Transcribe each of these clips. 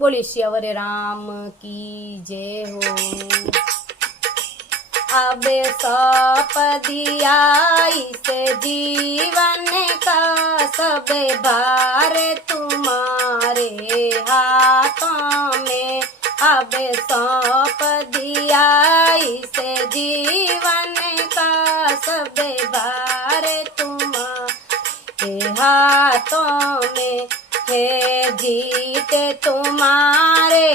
बोली श्यावर राम की जय हो। अब सौंप दिया इस जीवन का सब भार तुम्हारे हाथों में। अब सौंप दिया इस जीवन का सब भार तुम्हारे हाथों में। है जीत तुम्हारे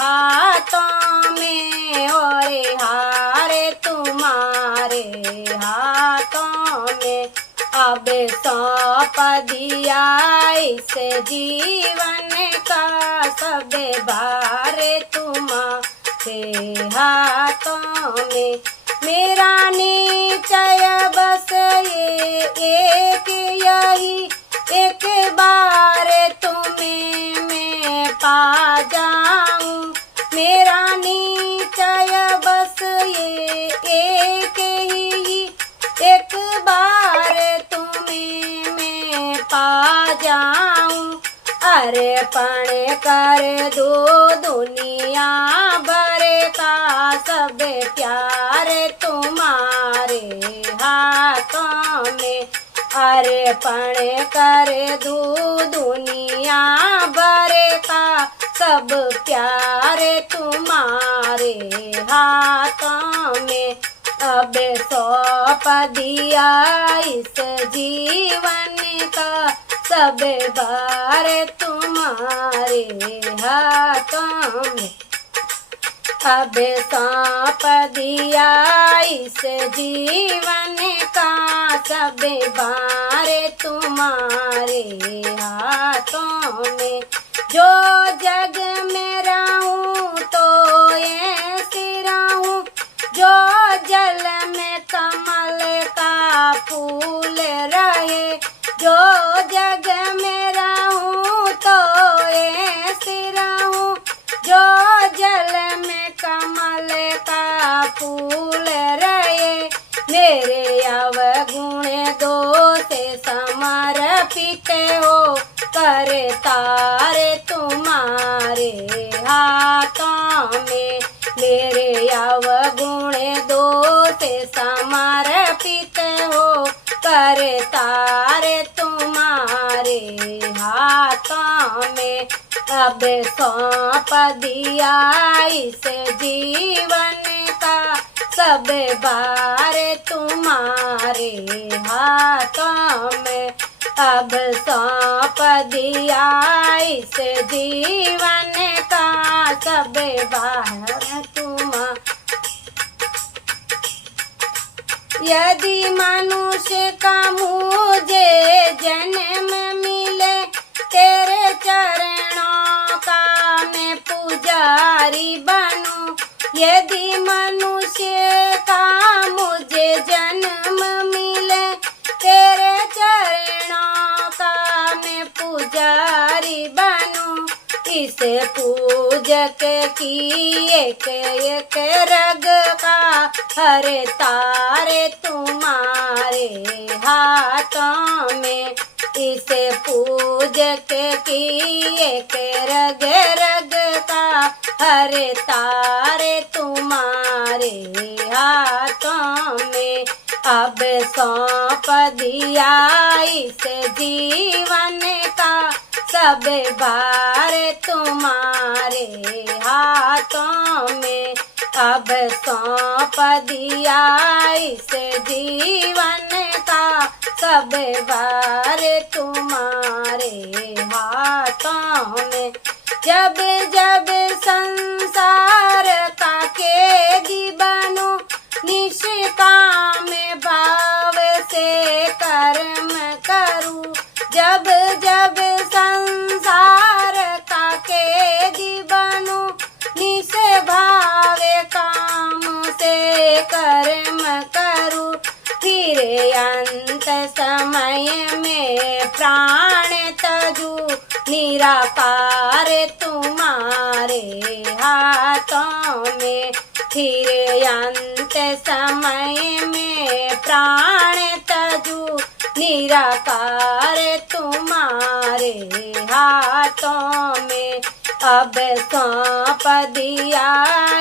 हाथों में और हार तुम्हारे हाथों में। अब सौंप दिया इस जीवन का सब भार तुम्हारे हाथों में। मेरा निश्चय बस ये एक यही, एक बार तुम्हें मैं पा जाऊं। मेरा निश्चय बस ये एक ही, एक बार तुम्हें मैं पा जाऊं। अर्पण कर दो दुनिया भर का सब प्यार तुम्हारे हाथों में। अर्पण कर दो दुनिया भर का सब प्यार तुम्हारे हाथों में। अब सौंप दिया इस जीवन का सब भार तुम्हारे हाथों में। अब सौंप दिया इस जीवन का सब भार तुम्हारे हाथों में। जो जग में रहूं तो ऐसी रहूं, जो जल में कमल का फूल रहे। जो जग में रहूं तो ऐसी रहूं, जो जल में कमल का फूल रहे। मेरे अवगुण दो से समर्पित हो कर तारे तुम्हारे हाथों में। मेरे अवगुण दो से समर्पित हो कर तारे तुम्हारे हाथों में। अब सौंप दिया इस जीवन का सब भार तुम्हारे हाथों में। अब सौंप दिया इस जीवन का सब भार तुम्हारे। यदि मनुष्य का मुझे जन्म मिले, तेरे चरणों का मैं पुजारी बनूं। यदि मनुष्य का मुझे जन्म मिले, तेरे चरणों का मैं पुजारी बनूं। इस पूजक की एक एक रग का हर तारे तुम्हारे हाथों में। इस पूजक की एक रग रग का हर तारे तुम्हारे हाथों में। अब सौंप दिया इस जीवन का सब भार तुम्हारे हाथों में। अब सौंप दिया इस जीवन का सब भार तुम्हारे हाथों में। जब जब संसार का कैदी बनूं, निष्काम भाव से कर्म करूं। जब जब संसार का कैदी बनूं, निष्भाव काम से कर्म करूं। फिर अंत समय में प्राण तजू, निराकार तुम्हारे हाथों में। फिर अंत समय में प्राण तजू, निराकार तुम्हारे हाथों में। अब सौंप दिया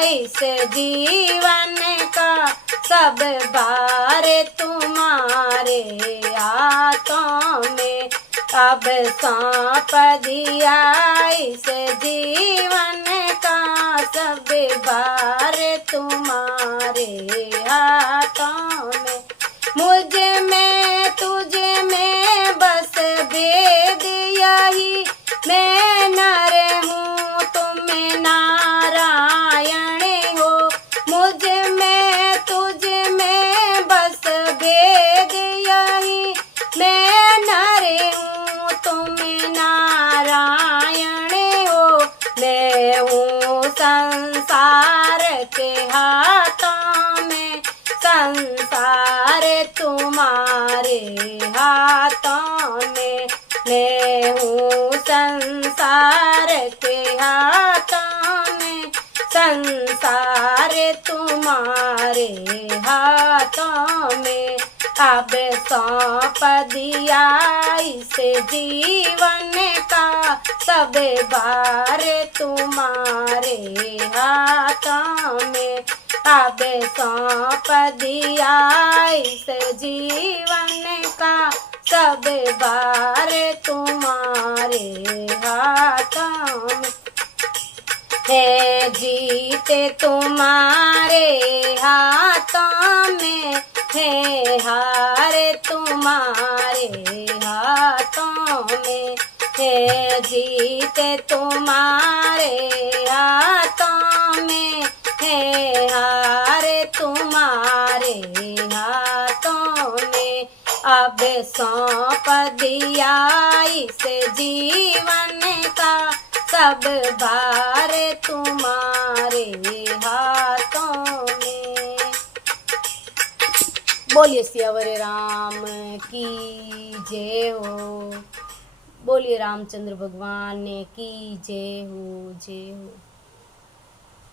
इस जीवन का सब बार तुम्हारे हाथों में। अब सौंप दिया इस जीवन का सब बार तुम्हारे हाथों में। मुझ में तुझ में बस भेद यही, मैं नर हूँ तुम नारायण हो। मुझ में तुझ में बस भेद यही, मैं नर हूँ तुम नारायण हो। मैं हूँ संसार के हाथों में, संसार तुम्हारे हाथों में। मैं हूँ संसार के हाथों में, संसार तुम्हारे हाथों में। अब सौंप दिया इस जीवन का सब बार तुम्हारे हाथों में। अब सौंप दिया इस जीवन का सब बार तुम्हारे हाथों में। है जीते तुम्हारे हाथों में, है हार तुम्हारे हाथों में। है जीते तुम्हारे हाथों में, है हार तुम्हारे हाथों में। अब सौंप दिया इस जीवन का सब बार तुम्हारे हाथों में। बोलिए सियावर राम की जय हो। बोलिए रामचंद्र भगवान की जय हो, जय हो।